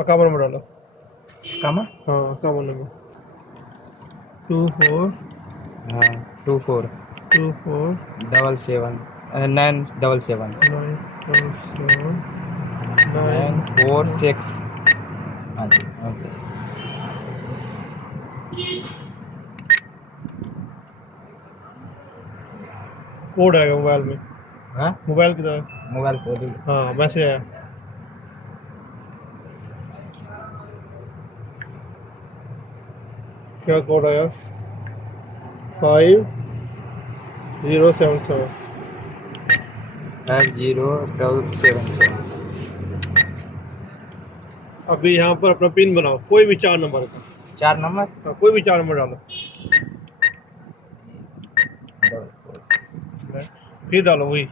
Account number डालो। कमा हाँ अकाउंट नंबर 24 हाँ 24 24 77 977 977 946 हाँ जी हाँ जी। कोड आएगा मोबाइल में। हाँ मोबाइल की तरह। मोबाइल पर भी हाँ मैसेज आया। क्या कोड आया? 5077। 50777। अभी यहाँ पर अपना पिन बनाओ, कोई भी 4 नंबर का। 4 नंबर हाँ कोई भी 4 नंबर डालो। फिर डालो वही